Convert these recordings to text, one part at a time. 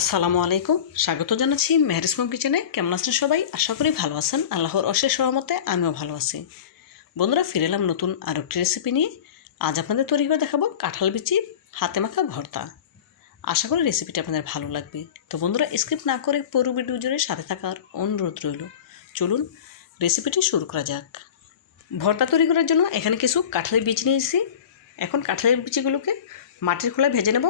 আসসালামু আলাইকুম। স্বাগত জানাচ্ছি মেহরিসমম কিচেনে। কেমন আছেন সবাই? আশা করি ভালো আছেন। আল্লাহর অশেষ সহমতে আমিও ভালো আছি। বন্ধুরা, ফিরে এলাম নতুন আরও একটি রেসিপি নিয়ে। আজ আপনাদের তৈরি করে দেখাবো কাঁঠাল বিচির হাতে মাখা ভর্তা। আশা করি রেসিপিটা আপনাদের ভালো লাগবে। তো বন্ধুরা স্কিপ না করে পুরো ভিডিও জুড়ে সাথে থাকার অনুরোধ রইল। চলুন রেসিপিটি শুরু করা যাক। ভর্তা তৈরি করার জন্য এখানে কিছু কাঁঠালের বীজ নিয়েছি। এখন কাঁঠালের বিচিগুলোকে মাটির খোলায় ভেজে নেব।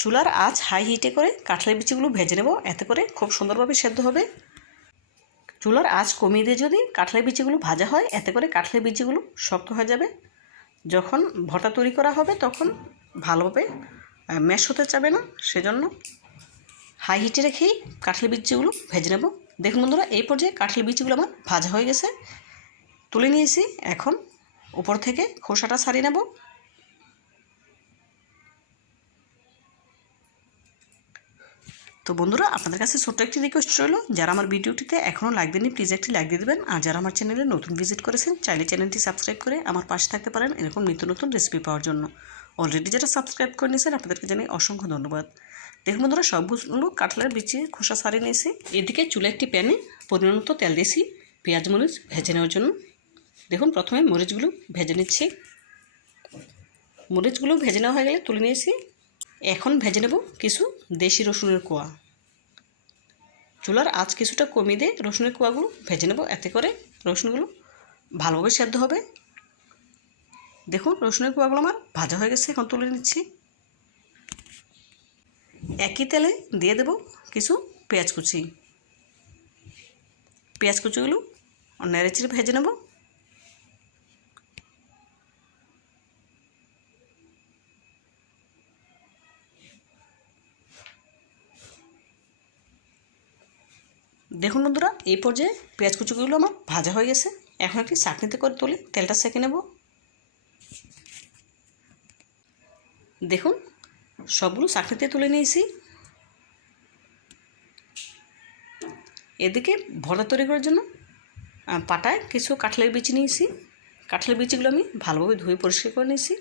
চুলার আঁচ হাই হিটে করে কাঁঠালের বিচিগুলো ভেজে নেব। এতে করে খুব সুন্দরভাবে সেদ্ধ হবে। চুলার আঁচ কমিয়ে দিয়ে যদি কাঁঠালের বিচিগুলো ভাজা হয়, এতে করে কাঁঠালের বিচিগুলো শক্ত হয়ে যাবে। যখন ভর্তা তৈরি করা হবে, তখন ভালোভাবে ম্যাশ হতে চাবে না, সেজন্য হাই হিটে রেখেই কাঁঠালের বিচিগুলো ভেজে নেব। দেখুন বন্ধুরা, এই পর্যায়ে কাঁঠালের বিচিগুলো আমার ভাজা হয়ে গেছে। তুলে নিয়েছি, এখন উপর থেকে খোসাটা ছাড়িয়ে নেব। তো বন্ধুরা, আপনাদের কাছে ছোট্ট একটি রিকোয়েস্ট রইল। যারা আমার ভিডিওটিতে এখনও লাইক দেননি প্লিজ একটি লাইক দিয়ে দেবেন। আর যারা আমার চ্যানেলে নতুন ভিজিট করেছেন, চাইলে চ্যানেলটি সাবস্ক্রাইব করে আমার পাশে থাকতে পারেন এরকম নিত্য নতুন রেসিপি পাওয়ার জন্য। অলরেডি যারা সাবস্ক্রাইব করে নিয়েছেন, আপনাদেরকে জানাই অসংখ্য ধন্যবাদ। দেখুন বন্ধুরা সবগুলো কাঁঠালের বিচি, খোসা সারিয়ে নিয়েছি। এদিকে চুলে একটি প্যানে পরিমাণ মতো তেল দিয়েছি, পেঁয়াজ, মরিচ ভেজে নেওয়ার জন্য। দেখুন, প্রথমে মরিচগুলো ভেজে নিচ্ছি। মরিচগুলো ভেজে নেওয়া হয়ে গেলে তুলে নিয়েছি। এখন ভেজে নেব কিছু দেশি রসুনের কোয়া। চুলার আজ কিছুটা কমিয়ে দিয়ে রসুনের কোয়াগুলো ভেজে নেব, এতে করে রসুনগুলো ভালোভাবে সেদ্ধ হবে। দেখুন, রসুনের কোয়াগুলো আমার ভাজা হয়ে গেছে, এখন তুলে নিচ্ছি। একই তেলে দিয়ে দেব কিছু পেঁয়াজ কুচি। পেঁয়াজ কুচিগুলো নেড়ে চিড়ে ভেজে নেব। দেখুন বন্ধুরা, এই পর্যায়ে পেঁয়াজ কুচিগুলো আমার ভাজা হয়ে গেছে। এখন একটি চাটনিতে করে তুলে, তেলটা সেঁকে নেব। দেখুন, সবগুলো চাটনিতে তুলে নিয়েছি। এদিকে ভর্তা তৈরি করার জন্য পাটায় কিছু কাঁঠালের বিচি নিয়েছি। কাঁঠালের বিচিগুলো আমি ভালোভাবে ধুয়ে পরিষ্কার করে নিয়েছি।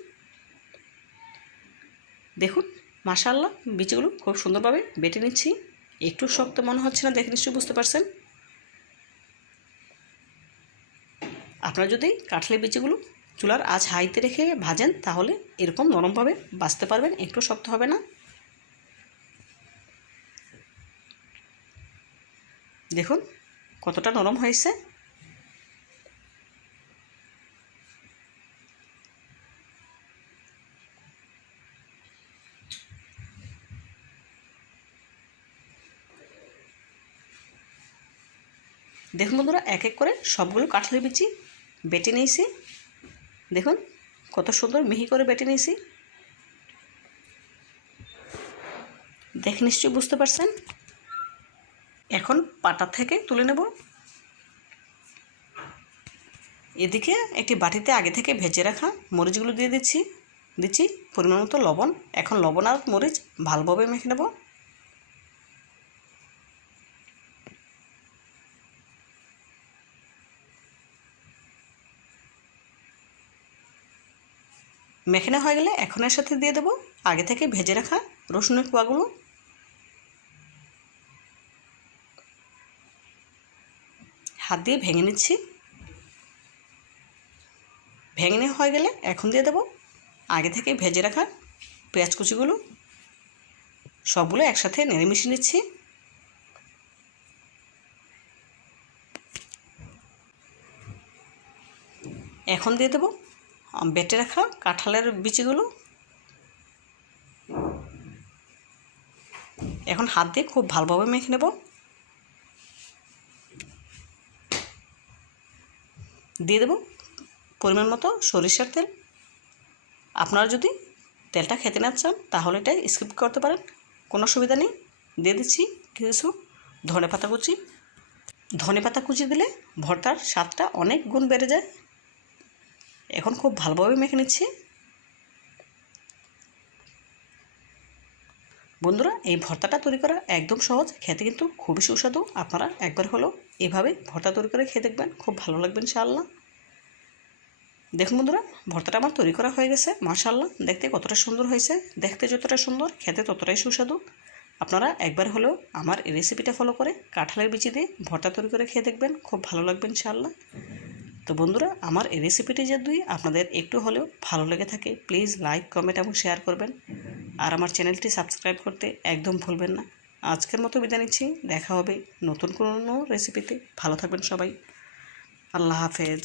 দেখুন মাশাল্লাহ বিচিগুলো খুব সুন্দরভাবে বেটে নিচ্ছি। একটু শক্ত মনে হচ্ছে না, দেখে নিশ্চয়ই বুঝতে পারছেন? আপনারা যদি কাঠলে বীজগুলো চুলার আজ হাইতে রেখে ভাজেন, তাহলে এরকম নরমভাবে বাঁচতে পারবেন, একটু শক্ত হবে না। দেখুন, কতটা নরম হয়েছে। দেখুন বন্ধুরা এক এক করে সবগুলো কাঠলের বিচি বেটে নিয়েছি। দেখুন কত সুন্দর মিহি করে বেটে নিয়েছি। দেখে নিশ্চয়ই বুঝতে পারছেন? এখন পাটা থেকে তুলে নেব। এদিকে একটি বাটিতে আগে থেকে ভেজে রাখা মরিচগুলো দিয়ে দিচ্ছি। দিচ্ছি পরিমাণ মতো লবণ। এখন লবণ আর মরিচ ভালোভাবে মেখে নেব। মেখানো হয়ে গেলে এখন এর সাথে দিয়ে দেবো। আগে থেকে ভেজে রাখা রসুনের কোয়াগুলো। হাত দিয়ে ভেঙে নিচ্ছি। ভেঙে নেওয়া হয়ে গেলে এখন দিয়ে দেবো আগে থেকে ভেজে রাখা পেঁয়াজ কুচিগুলো। সবগুলো একসাথে নেড়ে মিশিয়ে নিচ্ছি। এখন দিয়ে দেবো বেটে রাখা কাঁঠালের বিচিগুলো। এখন হাত দিয়ে খুব ভালোভাবে মেখে নেব। দিয়ে দেবো পরিমাণ মতো সরিষার তেল। আপনারা যদি তেলটা খেতে না চান, তাহলে এটাই স্কিপ করতে পারেন, কোনো অসুবিধা নেই। দিয়ে দিচ্ছি কিছু ধনে পাতা কুচি। ধনে পাতা কুচি দিলে ভর্তার স্বাদটা অনেক গুণ বেড়ে যায়। এখন খুব ভালোভাবে মেখে নিচ্ছি। বন্ধুরা, এই ভর্তাটা তৈরি করা একদম সহজ, খেতে কিন্তু খুবই সুস্বাদু। আপনারা একবার হলেও এভাবে ভর্তা তৈরি করে খেয়ে দেখবেন, খুব ভালো লাগবে ইনশাআল্লাহ। দেখুন বন্ধুরা, ভর্তাটা আমার তৈরি করা হয়ে গেছে মাশাল্লাহ দেখতে কতটা সুন্দর হয়েছে, দেখতে যতটা সুন্দর, খেতে ততটাই সুস্বাদু। আপনারা একবার হলেও আমার এই রেসিপিটা ফলো করে কাঁঠালের বিচি দিয়ে ভর্তা তৈরি করে খেয়ে দেখবেন, খুব ভালো লাগবে ইনশাআল্লাহ। তো বন্ধুরা, আমার এই রেসিপিটি যদি আপনাদের একটু হলেও ভালো লেগে থাকে প্লিজ লাইক কমেন্ট এবং শেয়ার করবেন। আর আমার চ্যানেলটি সাবস্ক্রাইব করতে একদম ভুলবেন না। আজকের মতো বিদায় নিচ্ছি, দেখা হবে নতুন কোনো রেসিপিতে ভালো থাকবেন সবাই। আল্লাহ হাফেজ।